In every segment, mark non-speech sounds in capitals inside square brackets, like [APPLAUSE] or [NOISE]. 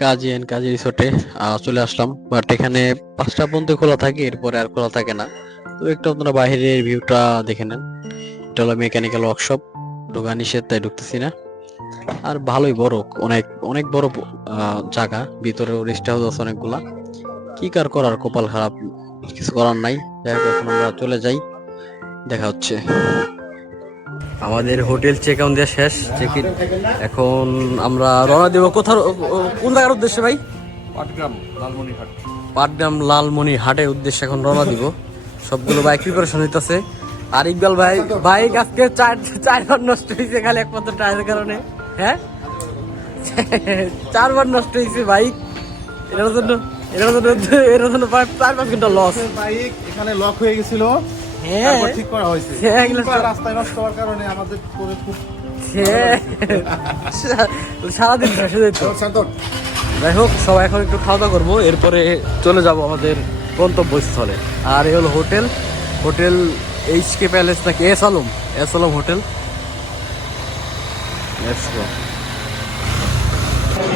কাজী and কাজী রিসোর্টে চলে আসলাম। But এখানে পাঁচটা পর্যন্ত খোলা থাকে, এরপরে আর খোলা থাকে না। তো একটু আপনারা বাইরের ভিউটা দেখে নেন। এটা হলো মেকানিক্যাল ওয়ার্কশপ ঢোকা নিষেধ, তাই ঢুকতেছি না। আর ভালোই বড় অনেক অনেক বড় জায়গা। ভিতরে রেস্ট হাউস আছে অনেকগুলা। কি কার করার, কপাল খারাপ, কিছু করার নাই। যাই হোক, এখন আমরা চলে যাই। দেখা হচ্ছে। আমাদের হোটেল চেক আউট দেওয়া শেষ চেক ইন এখন আমরা রওনা দেব কোথাও কোন জায়গার উদ্দেশ্যে ভাই? পাটগ্রাম লালমনিরহাট। পাটগ্রাম লালমনি হাটের উদ্দেশ্যে এখন রওনা দিব। সবগুলো বাইক প্রিপারেশন হইতাছে। আর ইকবাল ভাই বাইক আজকে চার চারবার নষ্ট হয়েছে খালি একমাত্র টায়ারের কারণে। হ্যাঁ? চারবার নষ্ট হয়েছে বাইক এটার জন্য এটার জন্য এটার জন্য প্রায় চার পাঁচ ঘণ্টা লস বাইক এখানে লক হয়ে গেছিল। তারপর ঠিক করা হয়েছে। হ্যাঁ, এগুলো কিন্তু সব- রাস্তায় নষ্ট হওয়ার কারণে আমাদের করে খুব হ্যাঁ। সারাদিন ফেসে যেত। যাই হোক সবাই এখন একটু খাওয়া দাওয়া করব। এরপরে চলে যাব আমাদের গন্তব্যস্থলে। আর এই হলো hotel. Hotel H K palace নাকি? S Alam. S Alam hotel.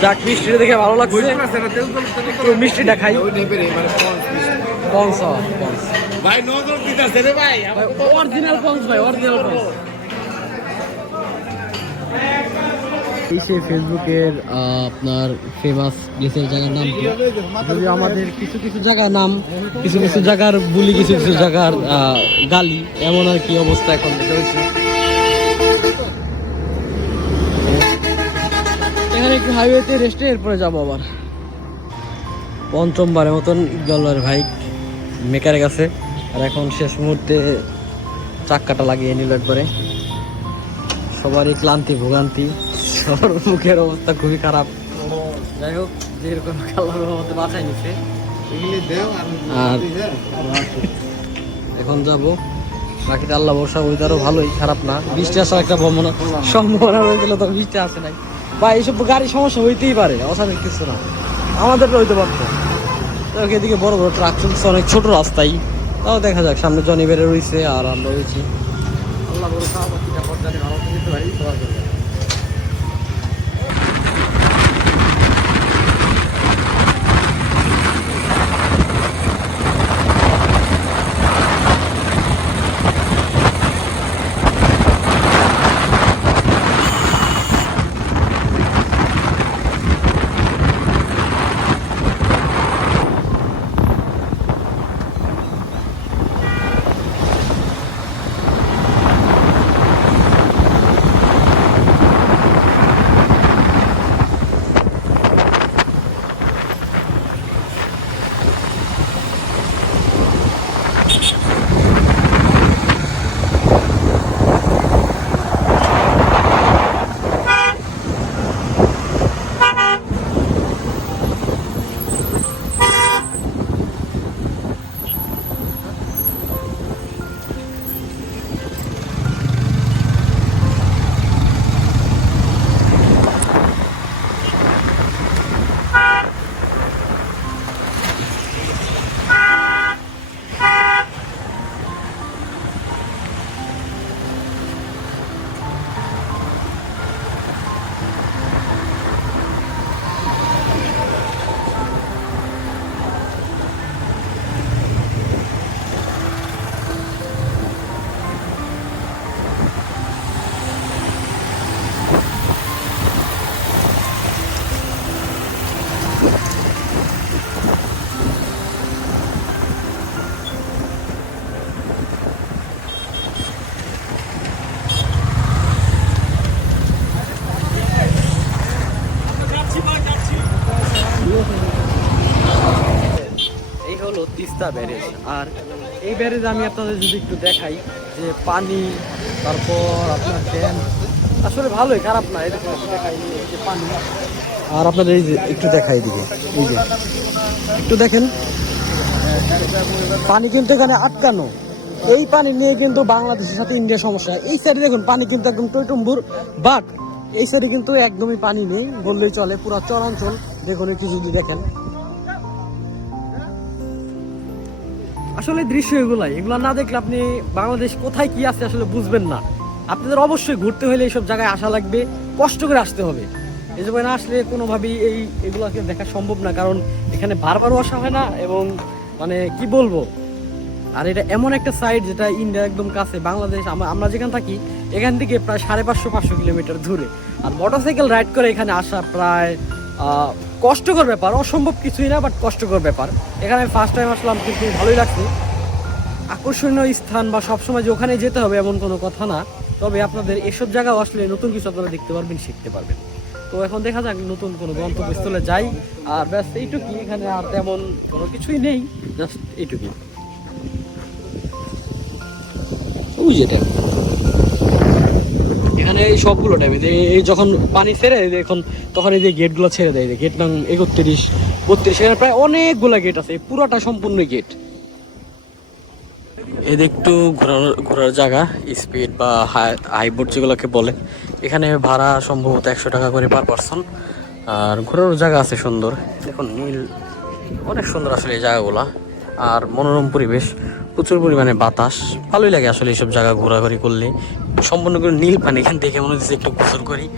যাক মিষ্টিটা দেখে ভালো লাগছে। মিষ্টিটা খাই। পঞ্চ ভাই নজর দিতেছে রে ভাই। অরিজিনাল পঞ্চ ভাই অরিজিনাল পঞ্চ এই সে ফেসবুকের আপনার ফেমাস প্লেসের জায়গার নাম যদি আমাদের কিছু কিছু জায়গার নাম কিছু কিছু জায়গার বলি কিছু কিছু জায়গার গালি এমন আর কি অবস্থা এখন চলছে এখানে একটু হাইওয়েতে রেস্টে এরপরে যাব আবার। পঞ্চমবারের মতন ইকবালের ভাই। মেকারের কাছে। আর এখন শেষ মুহূর্তে চাক্কাটা লাগিয়ে নিল একবারে। সবারই ক্লান্তি, ভোগান্তি। সবার মুখের অবস্থা খুবই খারাপ। যাই হোক, যেরকম কালার বাঁচাই নিছে। আর এখন যাব। বাকিটা আল্লাহ বর্ষা ওইটারও ভালোই, খারাপ না। বৃষ্টি আসার একটা সম্ভাবনা সম্ভাবনা হয়েছিল তো বৃষ্টি আসে নাই। বা এইসব গাড়ি সমস্যা হইতেই পারে, অস্বাভাবিক কিছু না। আমাদের তো হইতে পারতো। এদিকে বড় বড় ট্রাক চলছে অনেক ছোট রাস্তাই। তাও দেখা যাক, সামনে জনি বেড়ে রয়েছে আর আমরা রয়েছি। আল্লাহ পর্যায়ে ভালো হলো তিস্তা ব্যারেজ। আর এই ব্যারেজ আমি আপনাদের যদি একটু দেখাই, যে পানি, তারপর আপনার ড্যাম, আসলে ভালোই, খারাপ না, এরকম দেখাই যে পানি। আর আপনাদের এই যে একটু দেখাই দিকে এই যে। একটু দেখেন, পানি কিন্তু এখানে আটকানো। এই পানি নিয়ে কিন্তু বাংলাদেশের সাথে ইন্ডিয়ার সমস্যা। এই সাইডে দেখুন, পানি কিন্তু একদম টইটুম্বুর বাট এই সাইডে কিন্তু একদমই পানি নেই বললেই চলে, পুরো চরাঞ্চল। দেখুন একটু যদি দেখেন আসলে দৃশ্য এগুলাই। এগুলো না দেখলে আপনি বাংলাদেশ কোথায় কি আছে আসলে বুঝবেন না। আপনাদের অবশ্যই ঘুরতে হলে এইসব জায়গায় আসা লাগবে, কষ্ট করে আসতে হবে। এই না আসলে কোনোভাবেই এই এগুলোকে দেখা সম্ভব না, কারণ এখানে বারবারও আসা হয় না এবং মানে কি বলব? আর এটা এমন একটা সাইড যেটা ইন্ডিয়া একদম কাছে, বাংলাদেশ আমরা যেখানে থাকি, এখান থেকে প্রায় সাড়ে পাঁচশো পাঁচশো কিলোমিটার দূরে। আর মোটরসাইকেল রাইড করে এখানে আসা প্রায় কষ্টকর ব্যাপার, অসম্ভব কিছুই না বাট কষ্টকর ব্যাপার। এখানে আমি ফার্স্ট টাইম আসলাম, কিন্তু ভালোই লাগছে। আকর্ষণীয় স্থান বা সবসময় যে ওখানে যেতে হবে এমন কোনো কথা না। তবে আপনাদের এসব জায়গাও আসলে নতুন কিছু আপনারা দেখতে পারবেন, শিখতে পারবেন। তো এখন দেখা যাক, নতুন কোনো গন্তব্যস্থলে যাই। আর ব্যাস এইটুকুই এখানে আর তেমন কোনো কিছুই নেই জাস্ট এইটুকুই। ওই যেটা এখানে এই সবগুলো টাইমে এই যখন পানি ছেড়ে এখন তখন এই যে গেটগুলো ছেড়ে দেয় গেট নাম একত্রিশ, বত্রিশ, এখানে প্রায় অনেকগুলো গেট আছে পুরোটা সম্পূর্ণ গেট। এদের একটু ঘোরার ঘোরার জায়গা, স্পিড বা হাই হাই বোট যেগুলোকে বলে, এখানে ভাড়া সম্ভবত একশো টাকা করে পার পারসন আর ঘোরার জায়গা আছে সুন্দর। দেখুন, নীল, অনেক সুন্দর আসলে এই জায়গাগুলা। আর মনোরম পরিবেশ, প্রচুর পরিমাণে বাতাস। ভালোই লাগে আসলে এইসব জায়গা ঘোরাঘুরি করলে। সম্পূর্ণ করে নীল পানি এখান থেকে মনে হচ্ছে একটু গোসল করি।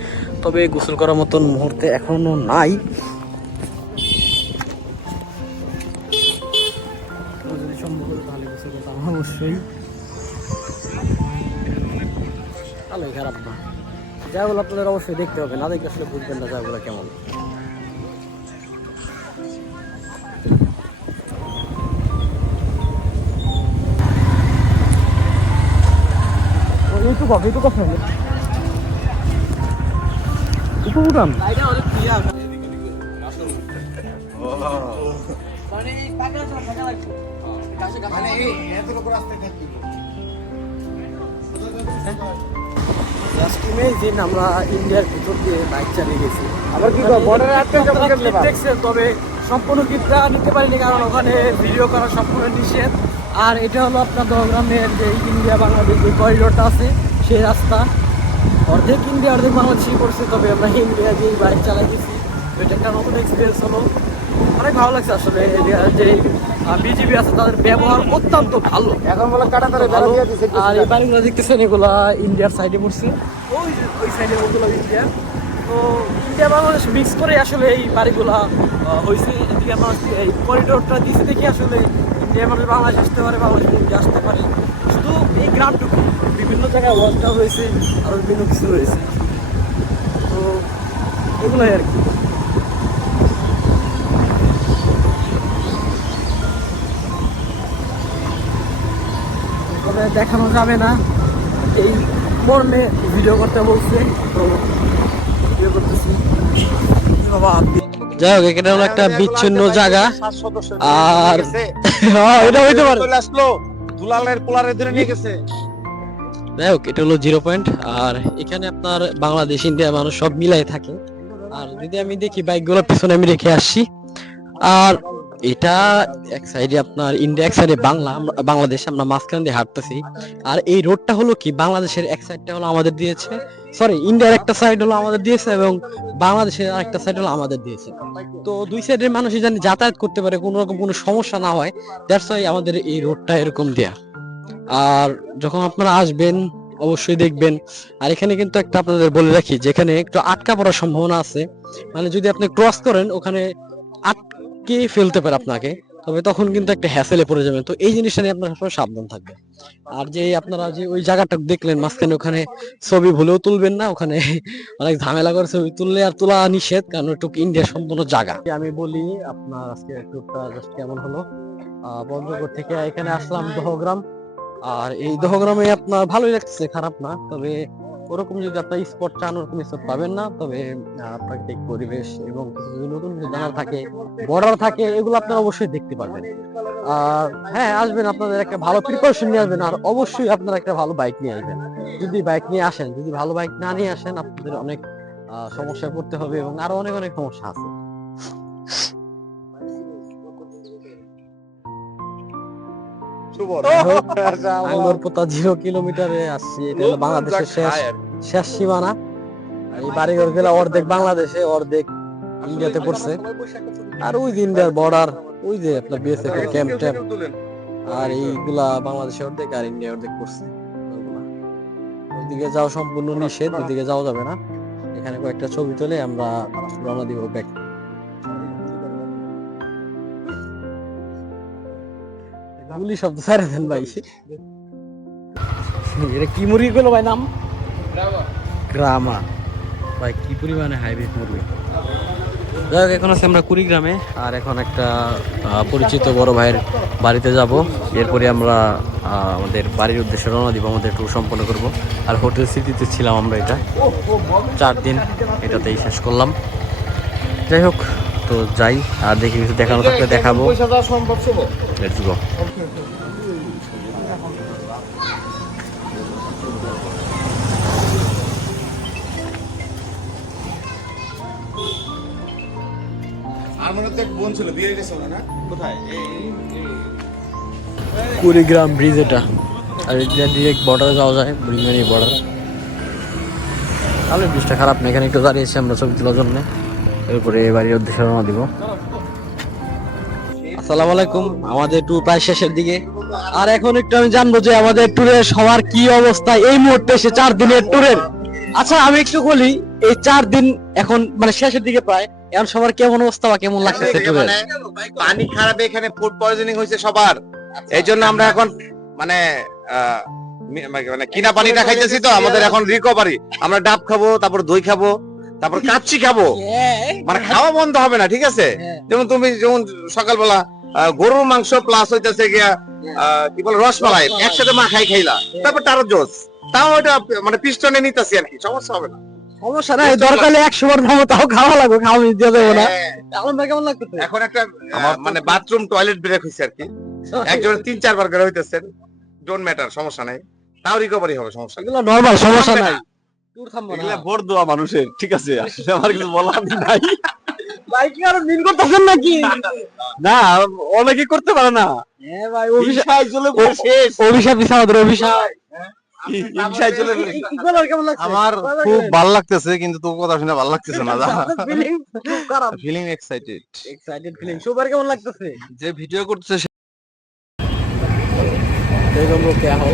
তবে গোসল করার মতন মুহূর্তে এখনও নাই। অবশ্যই। ভালোই খারাপ না জায়গাগুলো আপনাদের অবশ্যই দেখতে হবে। না দেখে আসলে বুঝবেন না জায়গাগুলো কেমন। এইটুকু এইটুকু উঠান আমরা ইন্ডিয়ার ভিতর দিয়ে বাইক চালিয়ে গেছি। আবার কি আটকে? দেখছেন তবে সম্পূর্ণ নিতে পারিনি কারণ ওখানে ভিডিও করা সম্পূর্ণ নিষেধ। আর এটা হলো আপনার দহগ্রামের যে ইন্ডিয়া বাংলাদেশ যে করিডোরটা আছে সেই রাস্তা। অর্ধেক ইন্ডিয়া অর্ধেক বাংলাদেশই করছে তবে আমরা ইন্ডিয়া যে বাইক চালাই গেছি এটা একটা নতুন এক্সপিরিয়েন্স হলো। অনেক ভালো লাগছে আসলে যে বিজিবি আছে তাদের ব্যবহার অত্যন্ত ভালো। এখন বলে কাটা তারে ভালো। আর এই বাড়িগুলো দেখতেছেন এগুলা ইন্ডিয়ার সাইডে পড়ছে। ওই ওই সাইডে ওগুলো ইন্ডিয়া তো ইন্ডিয়া বাংলাদেশ মিক্স করে আসলে এই বাড়িগুলা হয়েছে এদিকে আমার এই করিডোরটা দিয়েছে দেখে আসলে ইন্ডিয়া মানুষ বাংলাদেশ আসতে পারে বাংলাদেশ আসতে পারে। এই গ্রামটুকু বিভিন্ন জায়গায় ওয়ার্কটা হয়েছে আরও বিভিন্ন কিছু রয়েছে তো এগুলোই আর কি তবে দেখানো যাবে না এই মর্মে ভিডিও করতে বলছে তো ভিডিও করতেছি বাবা যাই হোক এখানে একটা বিচ্ছিন্ন জায়গা আর হ্যাঁ, এটা হইতে পারে চলে আসলো দুলালের কোলারে ধরে নিয়ে গেছে। যাই হোক, এটা হলো জিরো পয়েন্ট। আর এখানে আপনার বাংলাদেশ, ইন্ডিয়া মানুষ সব মিলাই থাকে। আর যদি আমি দেখি বাইকগুলো পিছনে আমি রেখে আসছি। আর এটা এক সাইডে আপনার ইন্ডিয়া এক সাইডে বাংলা বাংলাদেশ আমরা মাঝখান দিয়ে হাঁটতেছি। আর এই রোডটা হলো কি? বাংলাদেশের এক সাইডটা হলো আমাদের দিয়েছে। সরি ইন্ডিয়ার একটা সাইড হলো আমাদের দিয়েছে এবং বাংলাদেশের আরেকটা সাইড হলো আমাদের দিয়েছে। তো দুই সাইডের মানুষই জানি যাতায়াত করতে পারে, কোনো রকম কোনো সমস্যা না হয়। দ্যাটস ওয়াই আমাদের এই রোডটা এরকম দেয়া। আর যখন আপনারা আসবেন, অবশ্যই দেখবেন। আর এখানে কিন্তু একটা আপনাদের বলে রাখি, যেখানে একটু আটকা পড়ার সম্ভাবনা আছে। মানে যদি আপনি ক্রস করেন, ওখানে আটকে ফেলতে পারে আপনাকে, তবে তখন কিন্তু একটা হ্যাসেলে পড়ে যাবেন। তো এই জিনিসটা নিয়ে আপনারা সবসময় সাবধান থাকবেন। আর যে আপনারা যে ওই জায়গাটা দেখলেন, মাঝখানে ওখানে ছবি ভুলেও তুলবেন না, ওখানে [LAUGHS] অনেক ঝামেলা করে ছবি তুললে আর তোলা নিষেধ, কারণ একটু ইন্ডিয়ার সম্পূর্ণ জায়গা আমি বলি, আপনার আজকে ট্যুরটা জাস্ট কেমন হলো? পঞ্চগড় থেকে এখানে আসলাম দহগ্রাম। আর এই দহগ্রামে আপনার ভালোই লাগতেছে, খারাপ না, তবে ওরকম যদি আপনার স্পট চান, ওরকম স্পট পাবেন না। তবে প্রাকৃতিক পরিবেশ এবং কিছু নতুন কিছু জানার থাকে বর্ডার থাকে, এগুলো আপনারা অবশ্যই দেখতে পারবেন। আর হ্যাঁ আসবেন আপনাদের একটা ভালো প্রিপারেশন নিয়ে আসবেন। আর অবশ্যই আপনারা একটা ভালো বাইক নিয়ে আসবেন। যদি বাইক নিয়ে আসেন, যদি ভালো বাইক না নিয়ে আসেন, আপনাদের অনেক সমস্যায় পড়তে হবে এবং আরও অনেক অনেক সমস্যা আছে। শুভ পোতা জিরো কিলোমিটারে আসছি। এটা হলো বাংলাদেশের শেষ শেষ সীমানা। এই বাড়িঘরগুলা অর্ধেক বাংলাদেশে অর্ধেক ইন্ডিয়াতে পড়ছে। আর ওই যে ইন্ডিয়ার বর্ডার ওই যে আপনার বিএসএফ এর ক্যাম্প ট্যাম্প। আর এইগুলা বাংলাদেশে অর্ধেক আর ইন্ডিয়া অর্ধেক পড়ছে। ওইদিকে যাওয়া সম্পূর্ণ নিষেধ ওইদিকে যাওয়া যাবে না। এখানে কয়েকটা ছবি তুলে আমরা রওনা দিব ব্যাক গুলি শব্দ সারে দেন ভাই। এটা কি মুরগি গুলো ভাই নাম? গ্রামা। ভাই, কি পরিমাণে হাইব্রিড মুরগি? যাই হোক, এখন আছে আমরা কুড়িগ্রামে, আর এখন একটা পরিচিত বড় ভাইয়ের বাড়িতে যাব। এরপরে আমরা আমাদের বাড়ির উদ্দেশ্যে রওনা দিব, আমাদের ট্যুর সম্পন্ন করব। আর হোটেল সিটিতে ছিলাম আমরা এটা। চার দিন এটাতেই শেষ করলাম। যাই হোক তো যাই আর দেখি কিছু দেখানো থাকলে দেখাবো। কুড়িগ্রাম ব্রিজ এটা। আর এটা ডিরেক্ট বর্ডারে যাওয়া যায় বুড়িমানি বর্ডার তাহলে ব্রিজটা খারাপ না এখানে একটু দাঁড়িয়েছি আমরা ছবি তোলার জন্য। এরপরে বাড়ির উদ্দেশ্যে রওনা দিব। আসসালামু আলাইকুম আমাদের ট্যুর প্রায় শেষের দিকে। আর এখন একটু আমি জানব যে আমাদের ট্যুরের সবার কি অবস্থা এই মুহূর্তে এসে চার দিনের ট্যুরের আচ্ছা আমি একটু বলি এই চার দিন এখন মানে শেষের দিকে প্রায় এখন সবার কেমন অবস্থা বা কেমন লাগতেছে ট্যুরের পানি খারাপ এখানে ফুড পয়জনিং হয়েছে সবার। এই জন্য আমরা এখন মানে আহ, মানে কিনা পানিটা খাইতেছি তো আমাদের এখন রিকভারি আমরা ডাব খাব তারপর দই খাব তারপর কাচ্চি খাব। মানে খাওয়া বন্ধ হবে না ঠিক আছে? যেমন তুমি যেমন সকালবেলা গরুর মাংস প্লাস হইতেছে গিয়া কি বলে রসমালাই একসাথে মা খাই খাইলা। তারপর তারও জোস। তাও ওটা মানে পিস্টনে নিতেছি আর কি সমস্যা হবে না। সমস্যা নাই দরকার হলে একশো বার খাব তাও খাওয়া লাগবে খাওয়া মিস দিয়ে দেবো না। এখন কেমন লাগতেছে? এখন একটা মানে বাথরুম টয়লেট ব্রেক হয়েছে আর কি। [LAUGHS] একজন তিন চারবার করে হইতেছেন ডোন্ট ম্যাটার সমস্যা নাই। তাও রিকভারি হবে সমস্যা নরমাল সমস্যা নাই। ভোট দেওয়া মানুষের ঠিক আছে? আমার কিছু বলার নাই। ভাই কি আরও দিন করতেছেন নাকি? না অনেকে করতে পারে না। হ্যাঁ ভাই অভিশাপ চলে শেষ অভিশাপ দিছে আমাদের অভিশাপ আমার খুব ভালো লাগতেছে কিন্তু তোর কথা শুনে ভালো লাগতেছে না। Feeling excited excited feeling super কেমন লাগতেছে? যে ভিডিও করতেছে দেখো কে হো